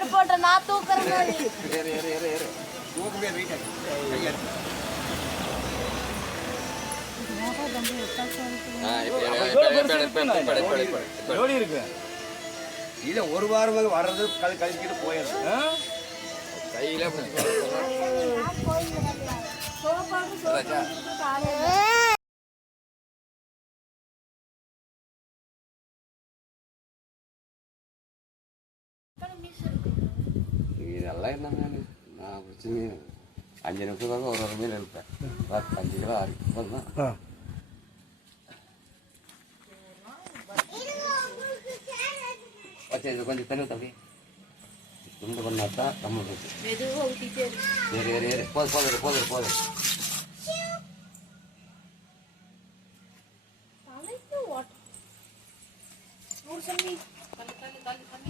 மாதிரி போட்ட நான் தூக்குற மாதிரி. இல்ல ஒரு வாரம் வர்றது கழிச்சுட்டு போயிடுது கையில இதெல்லாம் என்னங்க நான் பிரச்சனை 5 நிமிஷம் ஒரு மீன் எழுப்பேன் 5 கிலோ 6 கிலோ தான். இது கொஞ்சம் தண்ணி தம்பி துண்டு பண்ணாத்தா நம்ம போதும்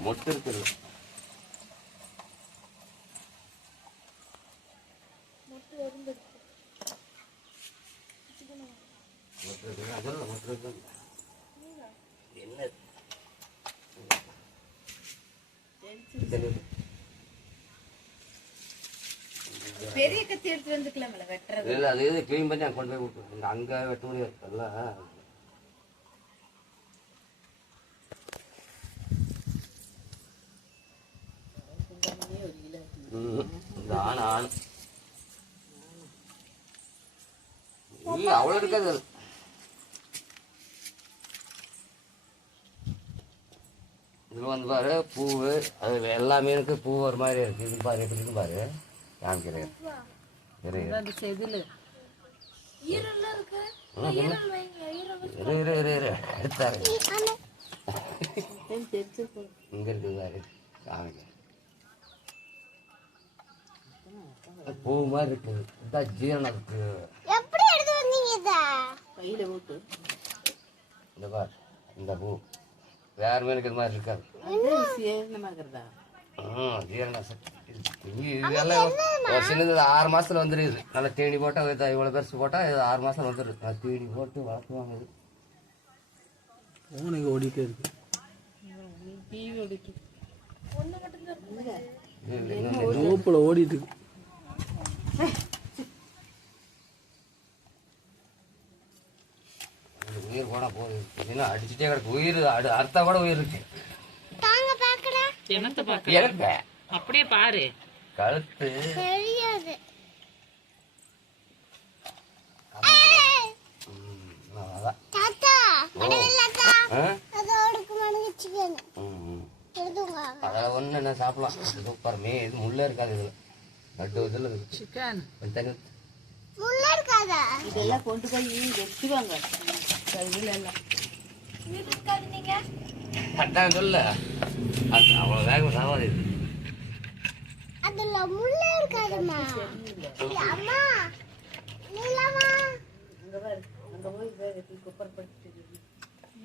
மொட்டை இருக்குது பெரிய கத்தி எடுத்து வந்துக்கலாம்ல வெட்டுறது இல்ல அது எது க்ளீன் பண்ணி கொண்டு போய் விட்டு அங்க வெட்ட முடியாதுல்ல. இல்ல அவ்வளவு இருக்காது. இது வந்து பாரு பூவு அது எல்லா மீனுக்கும் பூ ஒரு மாதிரி இருக்கு. இது பாரு எப்படி இருக்கு பாரு காமிக்கிறேன். எடுத்தாரு இங்க இருக்குது பாரு காமிக்க பூ மாதிரி இருக்குது. இதான் ஜீரணம் இருக்கு. இந்த பாரு இந்த பூ வேற மீனுக்கு இது மாதிரி இருக்காது. சின்னது 6 மாசத்துல வந்துருது. நல்லா தேடி போட்டா இவ்வளவு பெருசு போட்டா 6 மாசம் வந்துருது. தேடி போட்டு வளர்த்துவாங்க. ஓடிட்டே இருக்கு ஓடிட்டு இருக்கு. உயிர் போனா போகுது அடிச்சுட்டே கிடக்கு. உயிர் அர்த்தம் கூட உயிர் இருக்கு. அப்படியே பாரு கழுத்து அதில் ஒன்று என்ன சாப்பிடலாம். சூப்பர் மீ இது முள்ள இருக்காது. இதுல லட்டு இதில் சிக்கன் தண்ணி இதெல்லாம் கொண்டு போய் வச்சுவாங்க. கட்டாயம் சொல்ல அவ்வளோ வேகம் சாவாது. இது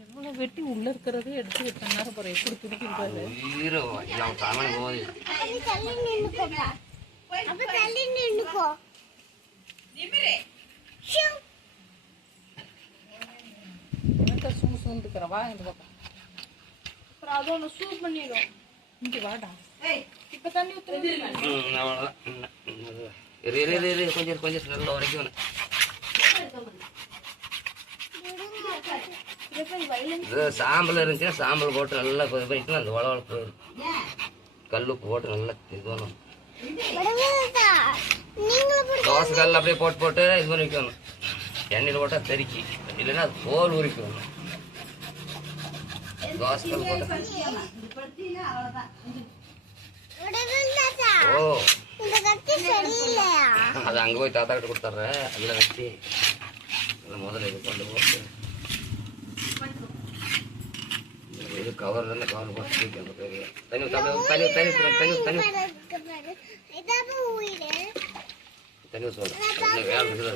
எவ்வளவு வெட்டி உள்ள இருக்கிறதே எடுத்து எத்தனை நேரம் போற எப்படி பிடிக்கிறது. சூசுக்கிறவா இந்த பக்கம் அப்புறம் அது ஒன்று சூஸ் பண்ணிடும். இங்கே வாடா இப்போ தண்ணி ஊற்றுறது கொஞ்சம் கொஞ்சம் நல்ல வரைக்கும் சாம்பல் இருந்துச்சுன்னா சாம்பல் போட்டு நல்லா கொதி பண்ணிட்டு அந்த வளவளப்பு கல்லுப்பு போட்டு நல்லா இது பண்ணணும். தோசை கல் அப்படியே போட்டு போட்டு இது பண்ணி வைக்கணும். எண்ணெயில் போட்டால் தெறிக்கி இல்லைன்னா அது தோல் உரிக்கணும். தோசை கல் போட்டு ஓ அது அங்கே போய் தாத்தா கிட்ட கொடுத்துட்றேன். அதில் வச்சு முதல்ல இது கொண்டு போட்டு இது கவர் தானே கவர் போட்டு தண்ணி தண்ணி தண்ணி தண்ணி தண்ணி தண்ணி தண்ணி சொல்கிறேன் வேலை இருக்குது.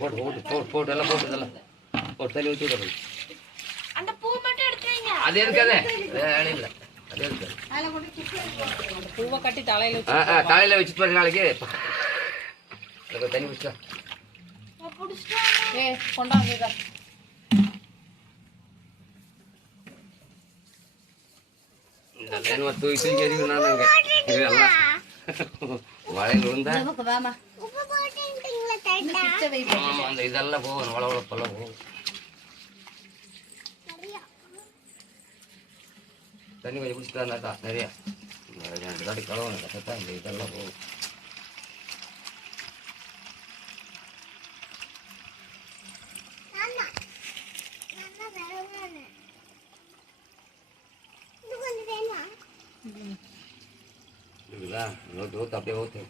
போட்டு போட்டு போட்டு போட்டு எல்லாம் போட்டு இதெல்லாம் போட்டு தண்ணி ஊற்றி விடுறது. அது இருக்காதே வேலை இல்லை. அது இருக்காது. பூவை கட்டி தலையில தலையில வச்சுட்டு பாரு நாளைக்கு தண்ணி குடிச்சா கொண்டாந்து என்ன தூக்கி தூக்கி எறிவினாங்க இதெல்லாம் வளையல் வந்தா நமக்கு வாமா இன்னும் பிச்சை வை போட்டு. ஆமா அந்த இதெல்லாம் போகணும் வளவளப்பெல்லாம் போகும் தண்ணி கொஞ்சம் குடிச்சுட்டு இருந்தாக்கா நிறையா 2 தாட்டி கலவணும் கரெக்டாக இந்த இதெல்லாம் போகும் இருக்குதா ஊற்று ஊற்று அப்படியே ஊற்று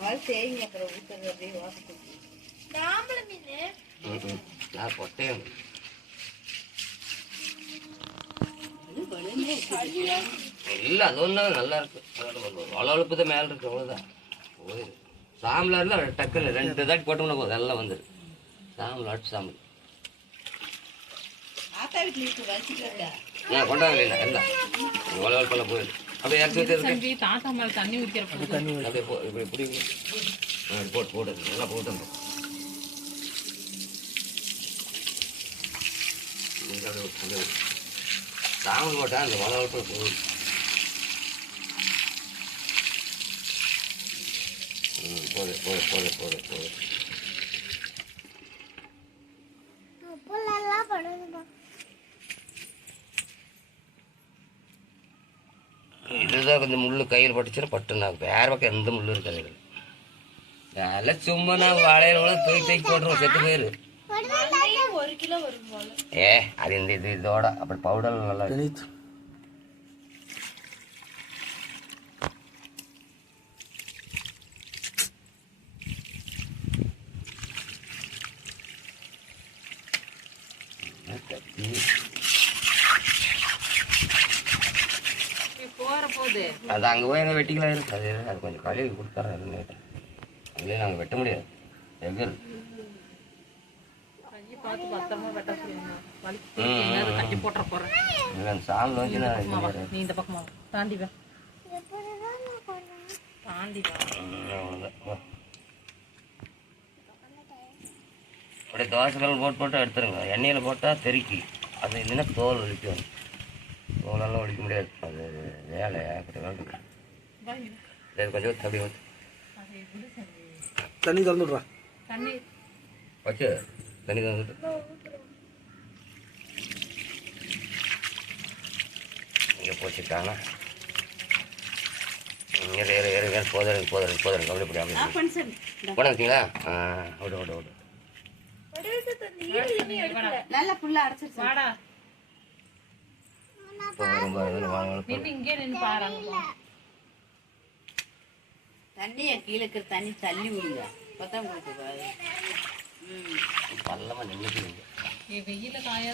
வால் தேய்ங்க அப்புறம் ஊத்துறது அப்படியே வாசத்துக்கு. தாம்பளை மீன் நான் பொட்டையும் இல்லை அது ஒன்றும் நல்லா இருக்கு வளவளப்பு தான் மேலே இருக்கு அவ்வளோதான் போயிரு சாம்பலாக இருந்தால் டக்குன்னு 2 தாட்டி போட்டோம்னா போதும் எல்லாம் வந்துடு சாம்பல் அடிச்சு சாம்பல் ஆத்தா வீட்டுல இருக்கு வச்சுக்கிறதா நான் கொண்டாங்க இல்லை எல்லாம் வளவளப்பெல்லாம் போயிடு அப்படியே இறக்கி வச்சிருக்கு தாத்தா மேல தண்ணி ஊத்திரப்போ அப்படியே இப்படி பிடிங்க போட்டு போட்டு நல்லா போட்டு சாம்பல் போட்டா அந்த வளவளப்பு போகுது போது போது போது போது போது இதுதான் கொஞ்சம் முள்ளு கையில் பட்டுச்சுன்னா பட்டுனா வேற பக்கம் எந்த முள்ளு இருக்காது இதில் அதெல்லாம் சும்மா நான் வளையல் கூட தூக்கி போட்டுருவோம் செத்து போயிரு 1 கிலோ வரும் போல. அது இந்த இதோட அப்படி பவுடர் நல்லா இருக்கு. போற போது அது அங்கே போய் எங்கே வெட்டிக்கலாம் இருக்கு அது கொஞ்சம் கழுவி கொடுத்தாரு அதுலேயே நாங்கள் வெட்ட முடியாது எங்கள் கையை பார்த்து பத்திரமா வெட்ட சொல்லுங்க கட்டி போட்டுற போறேன் இல்லை அந்த சாம்பல் வந்து நீ இந்த பக்கமா தாண்டி வா தாண்டி வா அப்படியே தோசை கல் போட்டு எடுத்துருங்க எண்ணெயில் போட்டால் தெறிக்கி அது இல்லைன்னா தோல் வலிக்கும் தோலெல்லாம் ஒழிக்க முடியாது அது வேலை அப்படி வேலை கொஞ்சம் அப்படி வந்து தண்ணி திறந்துடுறா தண்ணி வச்சு தண்ணி தந்துட்டு இங்கே போச்சுட்டாங்க போதும் அப்படி அப்படி போட வச்சிங்களா விடு விடு விடு நல்லா ஃபுல்லா அடைச்சிருச்சு. வாடா ரொம்ப நின்று இங்கே நின்று பாருங்க தண்ணியை கீழே இருக்கிற தண்ணி தள்ளி விடுங்க பார்த்தா உங்களுக்கு பல்லமாக நின்றுட்டு வெயில காய